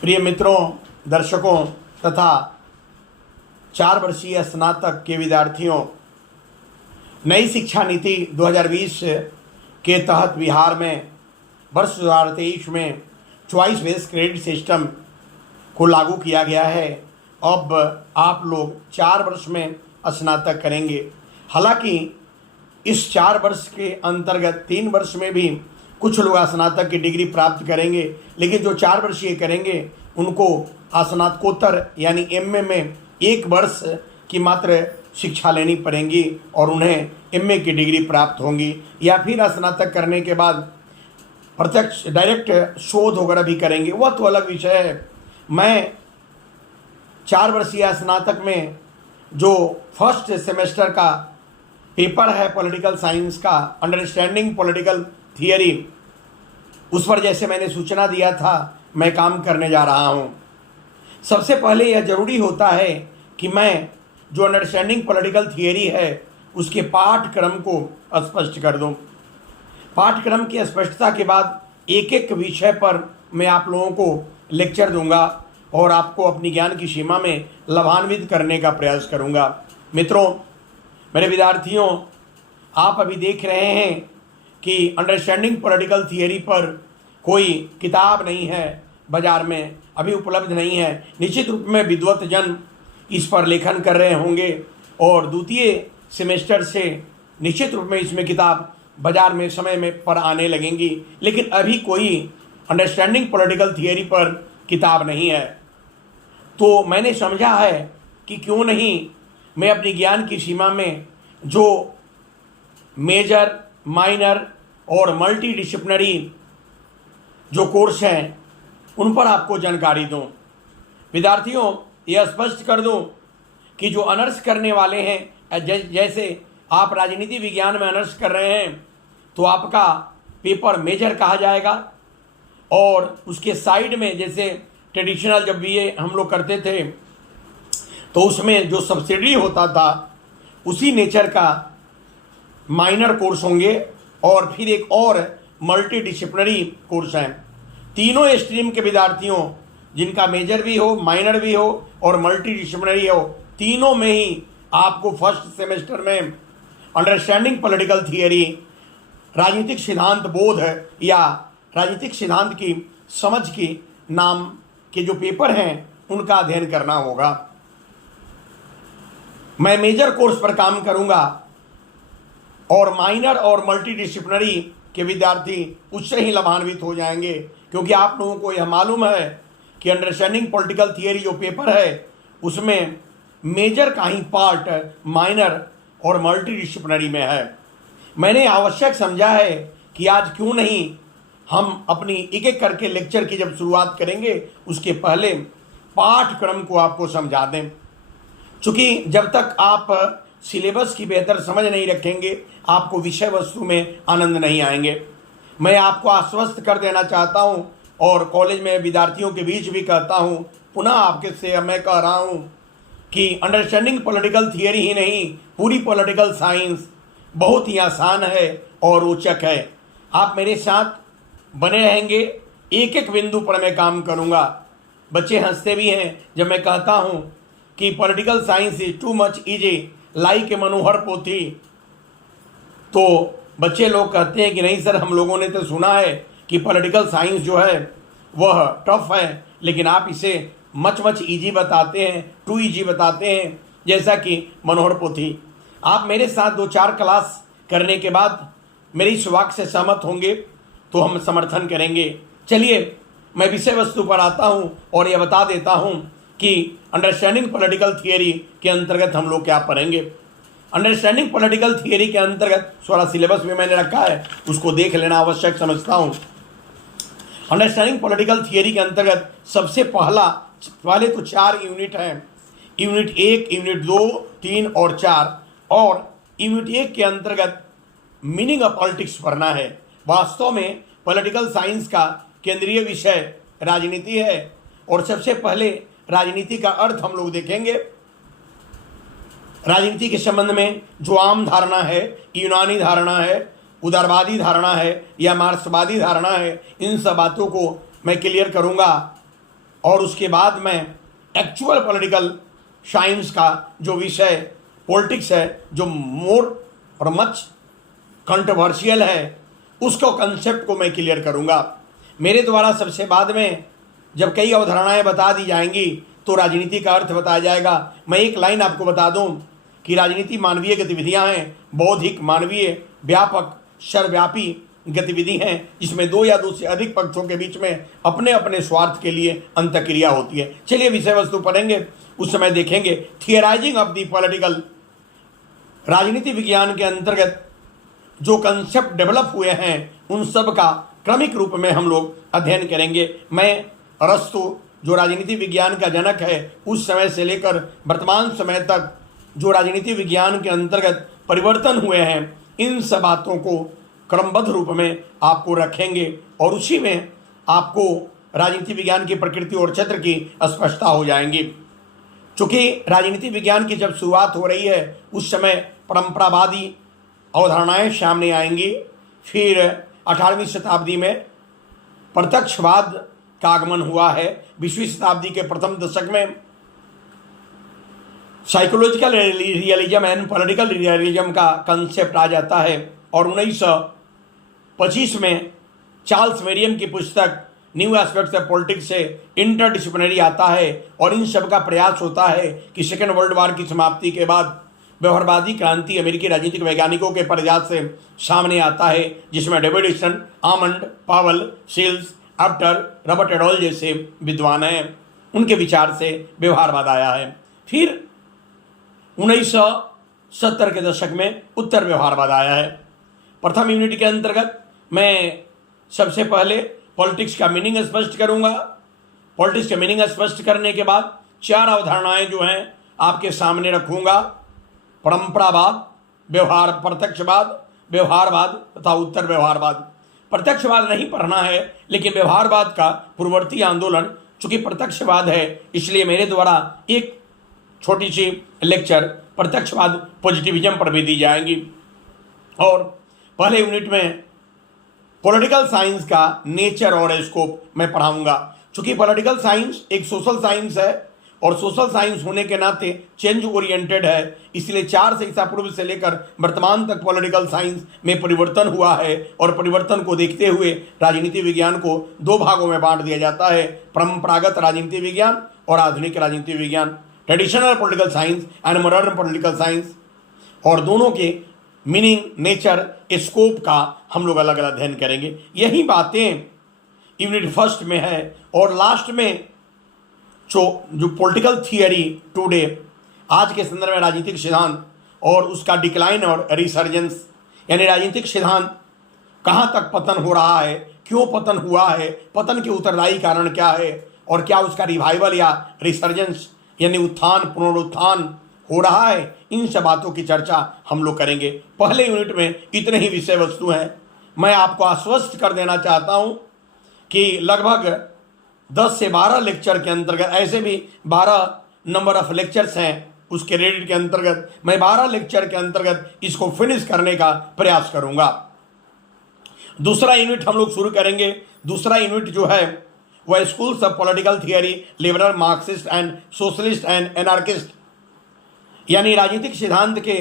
प्रिय मित्रों, दर्शकों तथा 4 वर्षीय स्नातक के विद्यार्थियों, नई शिक्षा नीति 2020 के तहत बिहार में वर्ष 2023 में चॉइस बेस्ड क्रेडिट सिस्टम को लागू किया गया है। अब आप लोग 4 वर्ष में स्नातक करेंगे। हालांकि इस 4 वर्ष के अंतर्गत 3 वर्ष में भी कुछ लोग स्नातक की डिग्री प्राप्त करेंगे, लेकिन जो 4 वर्षीय करेंगे उनको स्नातकोत्तर यानी एमए में 1 वर्ष की मात्र शिक्षा लेनी पड़ेगी और उन्हें एमए की डिग्री प्राप्त होंगी, या फिर स्नातक करने के बाद प्रत्यक्ष डायरेक्ट शोध वगैरह भी करेंगे, वह तो अलग विषय है। मैं 4 वर्षीय स्नातक में जो फर्स्ट सेमेस्टर का पेपर है पॉलिटिकल साइंस का, अंडरस्टैंडिंग पॉलिटिकल थियरी, उस पर जैसे मैंने सूचना दिया था मैं काम करने जा रहा हूँ। सबसे पहले यह जरूरी होता है कि मैं जो अंडरस्टैंडिंग पॉलिटिकल थियरी है उसके पाठ्यक्रम को स्पष्ट कर दूँ। पाठ्यक्रम की स्पष्टता के बाद एक एक विषय पर मैं आप लोगों को लेक्चर दूंगा और आपको अपनी ज्ञान की सीमा में लाभान्वित करने का प्रयास करूंगा। मित्रों, मेरे विद्यार्थियों, आप अभी देख रहे हैं कि अंडरस्टैंडिंग पॉलिटिकल थियरी पर कोई किताब नहीं है, बाजार में अभी उपलब्ध नहीं है। निश्चित रूप में विद्वत जन इस पर लेखन कर रहे होंगे और द्वितीय सेमेस्टर से निश्चित रूप में इसमें किताब बाजार में समय में पर आने लगेंगी, लेकिन अभी कोई अंडरस्टैंडिंग पॉलिटिकल थियरी पर किताब नहीं है। तो मैंने समझा है कि क्यों नहीं मैं अपनी ज्ञान की सीमा में जो मेजर, माइनर और मल्टी डिसिप्लिनरी जो कोर्स हैं उन पर आपको जानकारी दूं। विद्यार्थियों, यह स्पष्ट कर दूं कि जो ऑनर्स करने वाले हैं, जैसे आप राजनीति विज्ञान में ऑनर्स कर रहे हैं तो आपका पेपर मेजर कहा जाएगा, और उसके साइड में जैसे ट्रेडिशनल जब बीए हम लोग करते थे तो उसमें जो सब्सिडी होता था उसी नेचर का माइनर कोर्स होंगे, और फिर एक और मल्टी डिसिप्लिनरी कोर्स हैं। तीनों स्ट्रीम के विद्यार्थियों जिनका मेजर भी हो, माइनर भी हो और मल्टी डिसिप्लिनरी हो, तीनों में ही आपको फर्स्ट सेमेस्टर में अंडरस्टैंडिंग पॉलिटिकल थियरी, राजनीतिक सिद्धांत बोध या राजनीतिक सिद्धांत की समझ की नाम के जो पेपर हैं उनका अध्ययन करना होगा। मैं मेजर कोर्स पर काम करूंगा और माइनर और मल्टी डिसिप्लिनरी के विद्यार्थी उससे ही लाभान्वित हो जाएंगे, क्योंकि आप लोगों को यह मालूम है कि अंडरस्टैंडिंग पॉलिटिकल थियरी जो पेपर है उसमें मेजर का ही पार्ट माइनर और मल्टी डिसिप्लिनरी में है। मैंने आवश्यक समझा है कि आज क्यों नहीं हम अपनी एक एक करके लेक्चर की जब शुरुआत करेंगे उसके पहले पाठ्यक्रम को आपको समझा दें, क्योंकि जब तक आप सिलेबस की बेहतर समझ नहीं रखेंगे आपको विषय वस्तु में आनंद नहीं आएंगे। मैं आपको आश्वस्त कर देना चाहता हूं और कॉलेज में विद्यार्थियों के बीच भी कहता हूं, पुनः आपके से मैं कह रहा हूं कि अंडरस्टैंडिंग पॉलिटिकल थियरी ही नहीं, पूरी पॉलिटिकल साइंस बहुत ही आसान है और रोचक है। आप मेरे साथ बने रहेंगे, एक एक बिंदु पर मैं काम करूंगा। बच्चे हंसते भी हैं जब मैं कहता हूं कि political science is too much easy like a Manohar Pothi, तो बच्चे लोग कहते हैं कि नहीं सर, हम लोगों ने तो सुना है कि पॉलिटिकल साइंस जो है वह टफ है, लेकिन आप इसे मच मच इजी बताते हैं, टू इजी बताते हैं, जैसा कि मनोहर पोथी। आप मेरे साथ 2-4 क्लास करने के बाद मेरी इस वाक्य से सहमत होंगे तो हम समर्थन करेंगे। चलिए मैं विषय वस्तु पर आता हूं और यह बता देता हूं कि अंडरस्टैंडिंग पॉलिटिकल थियरी के अंतर्गत हम लोग क्या पढ़ेंगे। अंडरस्टैंडिंग पॉलिटिकल थियरी के अंतर्गत थोड़ा सिलेबस भी मैंने रखा है, उसको देख लेना आवश्यक समझता हूं। अंडरस्टैंडिंग पॉलिटिकल थियरी के अंतर्गत सबसे पहले तो 4 यूनिट हैं, यूनिट 1, यूनिट 2, 3 और 4, और यूनिट 1 के अंतर्गत मीनिंग ऑफ पॉलिटिक्स पढ़ना है। वास्तव में पॉलिटिकल साइंस का केंद्रीय विषय राजनीति है, और सबसे पहले राजनीति का अर्थ हम लोग देखेंगे। राजनीति के संबंध में जो आम धारणा है, यूनानी धारणा है, उदारवादी धारणा है या मार्क्सवादी धारणा है, इन सब बातों को मैं क्लियर करूंगा और उसके बाद मैं एक्चुअल पॉलिटिकल साइंस का जो विषय पॉलिटिक्स है, जो मोर और मच कंट्रोवर्शियल है, उसको कंसेप्ट को मैं क्लियर करूँगा। मेरे द्वारा सबसे बाद में जब कई अवधारणाएं बता दी जाएंगी तो राजनीति का अर्थ बताया जाएगा। मैं एक लाइन आपको बता दूं कि राजनीति मानवीय गतिविधियां हैं, बौद्धिक, मानवीय, व्यापक, सर्वव्यापी गतिविधि हैं, जिसमें दो या दो से अधिक पक्षों के बीच में अपने अपने स्वार्थ के लिए अंतक्रिया होती है। चलिए विषय वस्तु पढ़ेंगे, उस समय देखेंगे थियराइजिंग ऑफ द पॉलिटिकल। राजनीति विज्ञान के अंतर्गत जो कंसेप्ट डेवलप हुए हैं उन सब का क्रमिक रूप में हम लोग अध्ययन करेंगे। मैं अरस्तु जो राजनीति विज्ञान का जनक है, उस समय से लेकर वर्तमान समय तक जो राजनीति विज्ञान के अंतर्गत परिवर्तन हुए हैं, इन सब बातों को क्रमबद्ध रूप में आपको रखेंगे और उसी में आपको राजनीति विज्ञान की प्रकृति और क्षेत्र की स्पष्टता हो जाएंगी। चूँकि राजनीति विज्ञान की जब शुरुआत हो रही है उस समय परंपरावादी अवधारणाएं सामने आएंगी। फिर 18वीं शताब्दी में प्रत्यक्षवाद का आगमन हुआ है। 20वीं शताब्दी के प्रथम दशक में psychological realism and political realism का कंसेप्ट आ जाता है और 1925 में चार्ल्स मेरियम की पुस्तक न्यू एस्पेक्ट्स ऑफ पॉलिटिक्स से इंटरडिसिप्लिनरी आता है और इन सब का प्रयास होता है कि सेकेंड वर्ल्ड वॉर की समाप्ति के बाद व्यवहारवादी क्रांति अमेरिकी राजनीतिक वैज्ञानिकों के प्रयास से सामने आता है, जिसमें डेविडसन, आमंड, पावल, सील्स, आफ्टर, रॉबर्ट एडॉल जैसे विद्वान हैं। उनके विचार से व्यवहारवाद आया है। फिर 1970 के दशक में उत्तर व्यवहारवाद आया है। प्रथम यूनिट के अंतर्गत मैं सबसे पहले पॉलिटिक्स का मीनिंग स्पष्ट करूंगा। पॉलिटिक्स का मीनिंग स्पष्ट करने के बाद चार अवधारणाएं जो हैं आपके सामने रखूंगा: परंपरावाद, व्यवहार, प्रत्यक्षवाद, व्यवहारवाद तथा उत्तर व्यवहारवाद। प्रत्यक्षवाद नहीं पढ़ना है, लेकिन व्यवहारवाद का पूर्ववर्ती आंदोलन, चूंकि प्रत्यक्षवाद है इसलिए मेरे द्वारा एक छोटी सी लेक्चर प्रत्यक्षवाद पॉजिटिविज्म पर भी दी जाएंगी। और पहले यूनिट में पॉलिटिकल साइंस का नेचर और स्कोप मैं पढ़ाऊंगा। चूंकि पॉलिटिकल साइंस एक सोशल साइंस है और सोशल साइंस होने के नाते चेंज ओरिएंटेड है, इसलिए 400 ईसा पूर्व से लेकर वर्तमान तक पॉलिटिकल साइंस में परिवर्तन हुआ है और परिवर्तन को देखते हुए राजनीति विज्ञान को दो भागों में बांट दिया जाता है: परंपरागत राजनीति विज्ञान और आधुनिक राजनीति विज्ञान, traditional political science and modern political science. और दोनों के मीनिंग, नेचर, स्कोप का हम लोग अलग अलग अध्ययन करेंगे। यही बातें यूनिट फर्स्ट में है और लास्ट में जो पॉलिटिकल थियरी टुडे, आज के संदर्भ में राजनीतिक सिद्धांत और उसका डिक्लाइन और रिसर्जेंस, यानी राजनीतिक सिद्धांत कहाँ तक पतन हो रहा है, क्यों पतन हुआ है, पतन के उत्तरदायी कारण क्या है और क्या उसका रिवाइवल या रिसर्जेंस यानी उत्थान पुनरुत्थान हो रहा है, इन सब बातों की चर्चा हम लोग करेंगे। पहले यूनिट में इतने ही विषय वस्तु हैं। मैं आपको आश्वस्त कर देना चाहता हूं कि लगभग 10 से 12 लेक्चर के अंतर्गत, ऐसे भी 12 नंबर ऑफ लेक्चर्स हैं उस क्रेडिट के अंतर्गत, मैं 12 लेक्चर के अंतर्गत इसको फिनिश करने का प्रयास करूंगा। दूसरा यूनिट हम लोग शुरू करेंगे। दूसरा यूनिट जो है वह schools of political theory, liberal, Marxist and socialist and anarchist, यानी राजनीतिक सिद्धांत के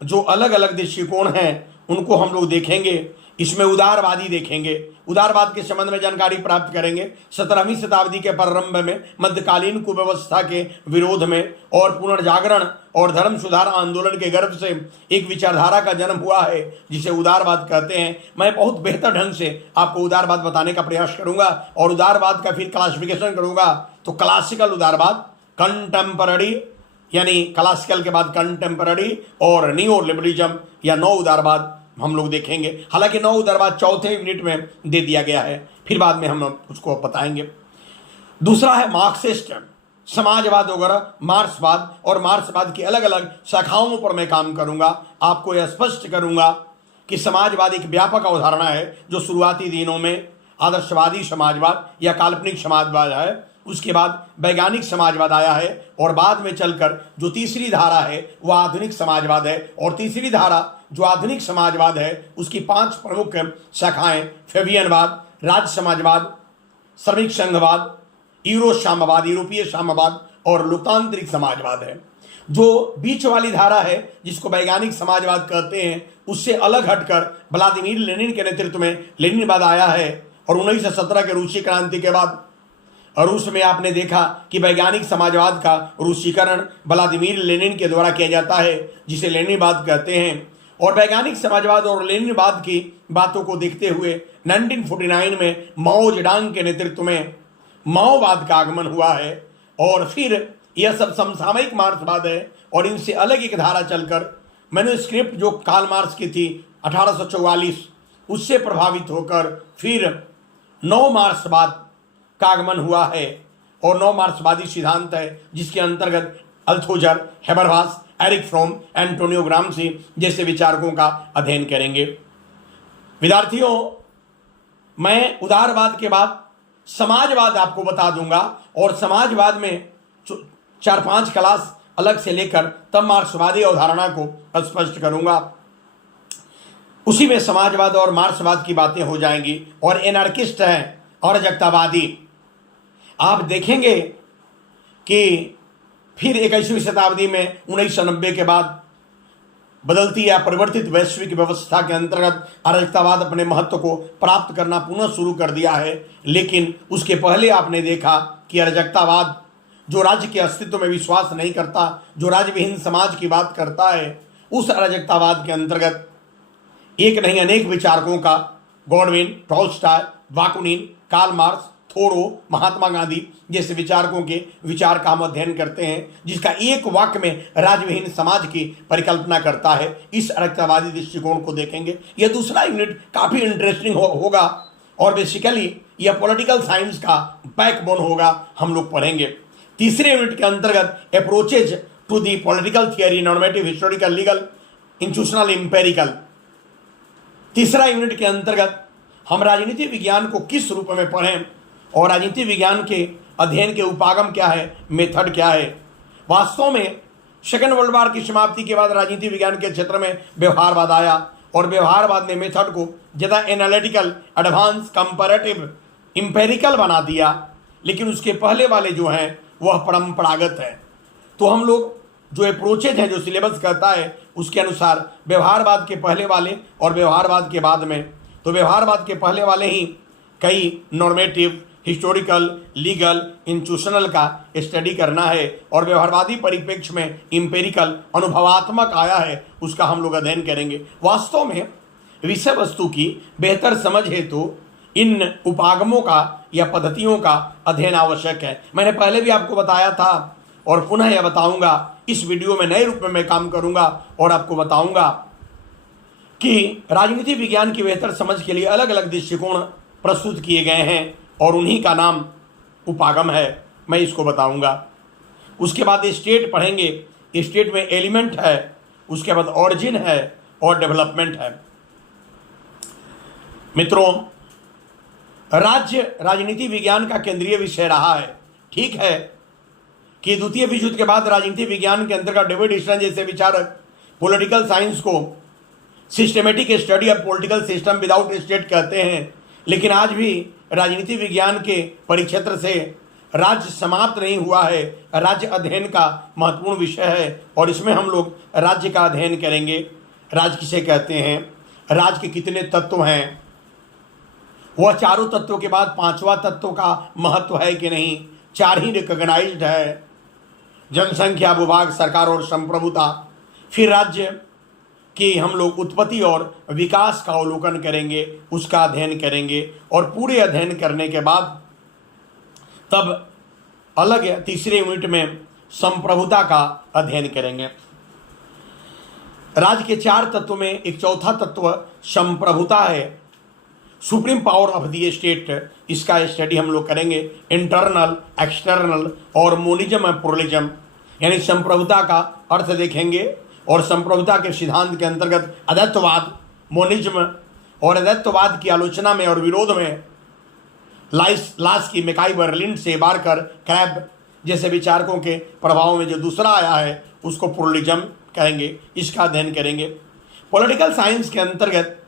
जो अलग अलग दृष्टिकोण हैं उनको हम लोग देखेंगे। इसमें उदारवादी देखेंगे, उदारवाद के संबंध में जानकारी प्राप्त करेंगे। 17वीं शताब्दी के प्रारंभ में मध्यकालीन कुव्यवस्था के विरोध में और पुनर्जागरण और धर्म सुधार आंदोलन के गर्भ से एक विचारधारा का जन्म हुआ है जिसे उदारवाद कहते हैं। मैं बहुत बेहतर ढंग से आपको उदारवाद बताने का प्रयास करूंगा और उदारवाद का फिर क्लासिफिकेशन करूंगा। तो क्लासिकल उदारवाद, कंटेम्पररी यानी क्लासिकल के बाद कंटेम्पररी, और नियो लिबरलिज्म या नौ उदारवाद हम लोग देखेंगे। हालांकि नौ उदारवाद चौथे यूनिट में दे दिया गया है, फिर बाद में हम उसको बताएंगे। दूसरा है मार्क्सिस्ट, समाजवाद वगैरह, मार्क्सवाद, और मार्क्सवाद की अलग अलग शाखाओं पर मैं काम करूंगा। आपको यह स्पष्ट करूंगा कि समाजवाद एक व्यापक अवधारणा है जो शुरुआती दिनों में आदर्शवादी समाजवाद या काल्पनिक समाजवाद है, उसके बाद वैज्ञानिक समाजवाद आया है और बाद में चलकर जो तीसरी धारा है वह आधुनिक समाजवाद है। और तीसरी धारा जो आधुनिक समाजवाद है उसकी 5 प्रमुख शाखाएं: फेबियनवाद, राज्य समाजवाद, श्रमिक संघवाद, यूरो साम्यवाद, यूरोपीय साम्यवाद और लोकतांत्रिक समाजवाद है। जो बीच वाली धारा है जिसको वैज्ञानिक समाजवाद कहते हैं, उससे अलग हटकर व्लादिमीर लेनिन के नेतृत्व में लेनिनवाद आया है। और 1917 के रूसी क्रांति के बाद रूस में आपने देखा कि वैज्ञानिक समाजवाद का रूसीकरण व्लादिमीर लेनिन के द्वारा किया जाता है, जिसे लेनिनवाद कहते हैं। और वैज्ञानिक समाजवाद और लेनिनवाद की बातों को देखते हुए 1949 में माओ जेडोंग के नेतृत्व में माओवाद का आगमन हुआ है। और फिर यह सब समसामयिक मार्क्सवाद है। और इनसे अलग एक धारा चलकर मैन्युस्क्रिप्ट जो कार्ल मार्क्स की थी 1844, उससे प्रभावित होकर फिर नव मार्क्सवाद का आगमन हुआ है। और नव मार्क्सवादी सिद्धांत है जिसके अंतर्गत Althusser, Habermas, Erich Fromm, Antonio Gramsci जैसे विचारकों का अध्ययन करेंगे। विद्यार्थियों, मैं उदारवाद के बाद समाजवाद आपको बता दूंगा और समाजवाद में 4-5 क्लास अलग से लेकर तब मार्क्सवादी अवधारणा को स्पष्ट करूंगा। उसी में समाजवाद और मार्क्सवाद की बातें हो जाएंगी। और एनार्किस्ट हैं, अराजकतावादी। आप देखेंगे कि फिर 21वीं शताब्दी में 1990 के बाद बदलती या परिवर्तित वैश्विक व्यवस्था के अंतर्गत अराजकतावाद अपने महत्व को प्राप्त करना पुनः शुरू कर दिया है। लेकिन उसके पहले आपने देखा कि अराजकतावाद जो राज्य के अस्तित्व में विश्वास नहीं करता, जो राज्यविहीन समाज की बात करता है, उस अराजकतावाद के अंतर्गत एक नहीं अनेक विचारकों का, Godwin, Tolstoy, Bakunin, Karl Marx, Thoreau, Mahatma Gandhi जैसे विचारकों के विचार का हम अध्ययन करते हैं, जिसका एक वाक्य में राज्यविहीन समाज की परिकल्पना करता है। इस अराजकतावादी दृष्टिकोण को देखेंगे। यह दूसरा यूनिट काफ़ी इंटरेस्टिंग होगा और बेसिकली यह पॉलिटिकल साइंस का बैकबोन होगा, हम लोग पढ़ेंगे। तीसरे यूनिट के अंतर्गत approaches to the political theory, normative, historical, legal, institutional, empirical. तीसरा यूनिट के अंतर्गत हम राजनीति विज्ञान को किस रूप में पढ़ें और राजनीति विज्ञान के अध्ययन के उपागम क्या है, मेथड क्या है। वास्तव में सेकेंड वर्ल्ड वॉर की समाप्ति के बाद राजनीति विज्ञान के क्षेत्र में व्यवहारवाद आया और व्यवहारवाद ने मेथड को ज़्यादा एनालिटिकल, एडवांस, कंपैरेटिव, इंपेरिकल बना दिया। लेकिन उसके पहले वाले जो हैं वह परंपरागत है। तो हम लोग जो अप्रोचेज हैं, जो सिलेबस कहता है, उसके अनुसार व्यवहारवाद के पहले वाले और व्यवहारवाद के बाद में, तो व्यवहारवाद के पहले वाले ही कई नॉर्मेटिव, हिस्टोरिकल, लीगल, इंस्टीट्यूशनल का स्टडी करना है। और व्यवहारवादी परिप्रेक्ष्य में इंपेरिकल, अनुभवात्मक आया है, उसका हम लोग अध्ययन करेंगे। वास्तव में विषय वस्तु की बेहतर समझ हेतु इन उपागमों का या पद्धतियों का अध्ययन आवश्यक है। मैंने पहले भी आपको बताया था और पुनः यह बताऊंगा। इस वीडियो में नए रूप में मैं काम करूंगा और आपको बताऊंगा कि राजनीति विज्ञान की बेहतर समझ के लिए अलग अलग दृष्टिकोण प्रस्तुत किए गए हैं और उन्हीं का नाम उपागम है। मैं इसको बताऊंगा। उसके बाद स्टेट पढ़ेंगे। स्टेट में एलिमेंट है, उसके बाद ऑरिजिन है और डेवलपमेंट है। मित्रों, राज्य राजनीति विज्ञान का केंद्रीय विषय रहा है। ठीक है कि द्वितीय विश्व युद्ध के बाद राजनीति विज्ञान के अंतर्गत डेविड ईस्टन जैसे विचारक पॉलिटिकल साइंस को systematic study of political system without state कहते हैं। लेकिन आज भी राजनीति विज्ञान के परिक्षेत्र से राज्य समाप्त नहीं हुआ है। राज्य अध्ययन का महत्वपूर्ण विषय है और इसमें हम लोग राज्य का अध्ययन करेंगे। राज्य किसे कहते हैं, राज्य के कितने तत्व हैं, वह चारों तत्वों के बाद पांचवा तत्व का महत्व है कि नहीं, चार ही रिकॉग्नाइज्ड है, जनसंख्या, भूभाग, सरकार और संप्रभुता। फिर राज्य की हम लोग उत्पत्ति और विकास का अवलोकन करेंगे, उसका अध्ययन करेंगे और पूरे अध्ययन करने के बाद तब अलग तीसरे यूनिट में संप्रभुता का अध्ययन करेंगे। राज्य के चार तत्वों में एक चौथा तत्व संप्रभुता है, supreme power of the state. इसका स्टडी हम लोग करेंगे। इंटरनल, एक्सटर्नल और मोनिज्म और प्लुरलिज्म, यानी संप्रभुता का अर्थ देखेंगे और संप्रभुता के सिद्धांत के अंतर्गत अद्वैतवाद, मोनिज्म और अद्वैतवाद की आलोचना में और विरोध में लास्की, मैकाई, बर्लिन, से बारकर, क्रैब जैसे विचारकों के प्रभाव में जो दूसरा आया है उसको प्लुरलिज्म कहेंगे। इसका अध्ययन करेंगे। पॉलिटिकल साइंस के अंतर्गत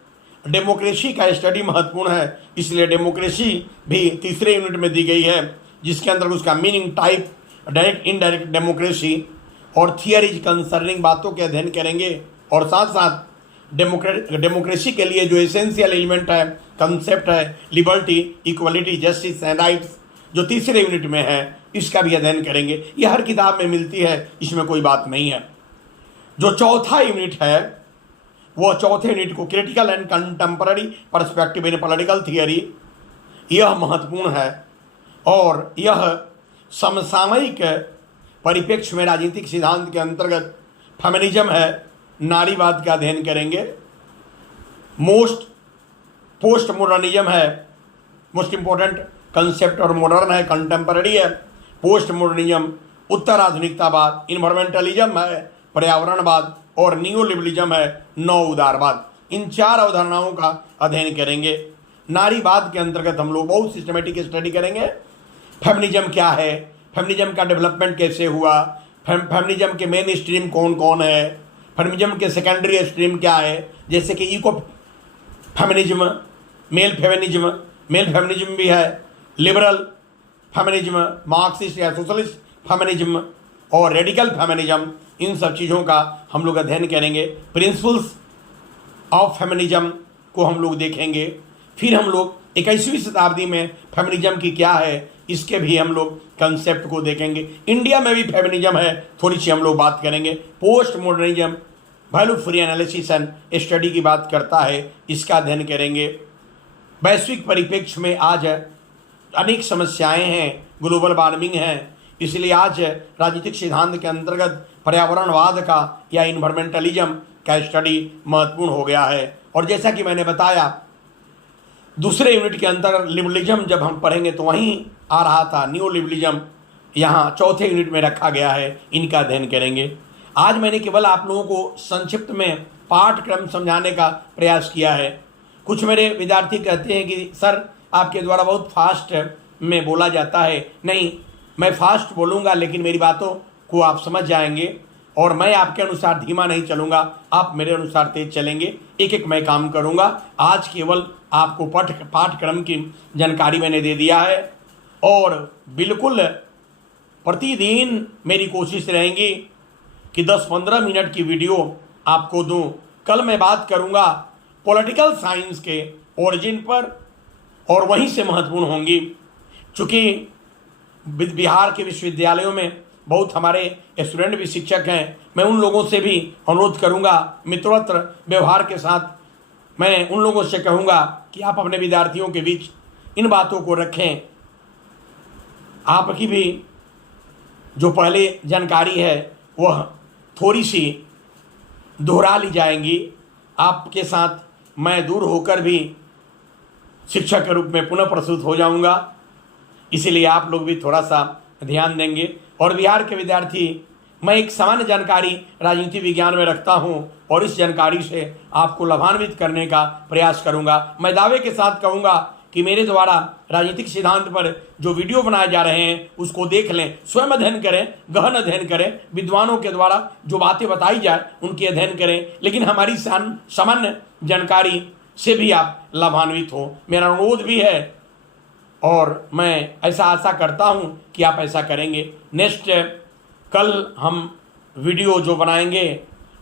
डेमोक्रेसी का स्टडी महत्वपूर्ण है, इसलिए डेमोक्रेसी भी तीसरे यूनिट में दी गई है, जिसके अंदर उसका meaning, type, direct indirect democracy और थियरीज कंसर्निंग बातों के अध्ययन करेंगे। और साथ साथ डेमोक्रेसी के लिए जो एसेंशियल एलिमेंट है, कंसेप्ट है, liberty, equality, justice and rights, जो तीसरे यूनिट में है, इसका भी अध्ययन करेंगे। ये हर किताब में मिलती है, इसमें कोई बात नहीं है। जो चौथा यूनिट है, वो चौथे यूनिट को critical and contemporary perspective in political theory, यह महत्वपूर्ण है और यह समसामयिक परिप्रेक्ष्य में राजनीतिक सिद्धांत के अंतर्गत फेमिनिज्म है, नारीवाद का अध्ययन करेंगे। पोस्ट मॉडर्निज्म है, मोस्ट इंपॉर्टेंट कंसेप्ट, और मॉडर्न है, कंटेम्पररी है। पोस्ट मॉडर्निज्म उत्तर आधुनिकतावाद, इन्वायरमेंटलिज्म है, पर्यावरणवाद, और नियोलिबरलिज्म है, नव उदारवाद। इन चार अवधारणाओं का अध्ययन करेंगे। नारीवाद के अंतर्गत हम लोग बहुत सिस्टमेटिक स्टडी करेंगे। फेमिनिज्म क्या है, फेमिनिज्म का डेवलपमेंट कैसे हुआ, फेमिनिज्म के मेन स्ट्रीम कौन कौन है, फेमिनिज्म के सेकेंडरी स्ट्रीम क्या है, जैसे कि इको फेमिनिज्म, मेल फेमिनिज्म भी है, लिबरल फेमिनिज्म, मार्क्सिस्ट या सोशलिस्ट फेमिनिज्म और रेडिकल फेमिनिज्म। इन सब चीज़ों का हम लोग अध्ययन करेंगे। प्रिंसिपल्स ऑफ फेमिनिज्म को हम लोग देखेंगे। फिर हम लोग 21वीं शताब्दी में फेमिनिज्म की क्या है, इसके भी हम लोग कंसेप्ट को देखेंगे। इंडिया में भी फेमिनिज्म है, थोड़ी सी हम लोग बात करेंगे। Post modernism value free analysis and study की बात करता है, इसका अध्ययन करेंगे। वैश्विक परिप्रेक्ष्य में आज अनेक समस्याएं हैं, ग्लोबल वार्मिंग है, इसलिए आज राजनीतिक सिद्धांत के अंतर्गत पर्यावरणवाद का या इन्वायरमेंटलिज्म का स्टडी महत्वपूर्ण हो गया है। और जैसा कि मैंने बताया, दूसरे यूनिट के अंतर लिबरलिज्म जब हम पढ़ेंगे तो वहीं आ रहा था, न्यू लिबरलिज्म यहाँ चौथे यूनिट में रखा गया है, इनका अध्ययन करेंगे। आज मैंने केवल आप लोगों को संक्षिप्त में पाठ्यक्रम समझाने का प्रयास किया है। कुछ मेरे विद्यार्थी कहते हैं कि सर आपके द्वारा बहुत फास्ट में बोला जाता है। नहीं, मैं फास्ट बोलूँगा लेकिन मेरी बातों को आप समझ जाएंगे, और मैं आपके अनुसार धीमा नहीं चलूँगा, आप मेरे अनुसार तेज चलेंगे। एक एक मैं काम करूँगा। आज केवल आपको पाठ्यक्रम की जानकारी मैंने दे दिया है, और बिल्कुल प्रतिदिन मेरी कोशिश रहेगी कि 10-15 मिनट की वीडियो आपको दूं। कल मैं बात करूँगा पॉलिटिकल साइंस के ओरिजिन पर, और वहीं से महत्वपूर्ण होंगी। चूँकि बिहार के विश्वविद्यालयों में बहुत हमारे स्टूडेंट भी शिक्षक हैं, मैं उन लोगों से भी अनुरोध करूंगा, मित्रवत व्यवहार के साथ मैं उन लोगों से कहूंगा कि आप अपने विद्यार्थियों के बीच इन बातों को रखें। आपकी भी जो पहले जानकारी है वह थोड़ी सी दोहरा ली जाएंगी। आपके साथ मैं दूर होकर भी शिक्षक के रूप में पुनः प्रस्तुत हो जाऊंगा, इसीलिए आप लोग भी थोड़ा सा ध्यान देंगे। और बिहार के विद्यार्थी, मैं एक सामान्य जानकारी राजनीति विज्ञान में रखता हूं, और इस जानकारी से आपको लाभान्वित करने का प्रयास करूंगा। मैं दावे के साथ कहूंगा कि मेरे द्वारा राजनीतिक सिद्धांत पर जो वीडियो बनाए जा रहे हैं उसको देख लें, स्वयं अध्ययन करें, गहन अध्ययन करें, विद्वानों के द्वारा जो बातें बताई जाए उनकी अध्ययन करें, लेकिन हमारी सामान्य जानकारी से भी आप लाभान्वित हो, मेरा अनुरोध भी है। और मैं ऐसा आशा करता हूं कि आप ऐसा करेंगे। नेक्स्ट कल हम वीडियो जो बनाएंगे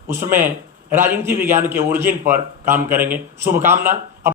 उसमें राजनीति विज्ञान के ओरिजिन पर काम करेंगे। शुभकामना।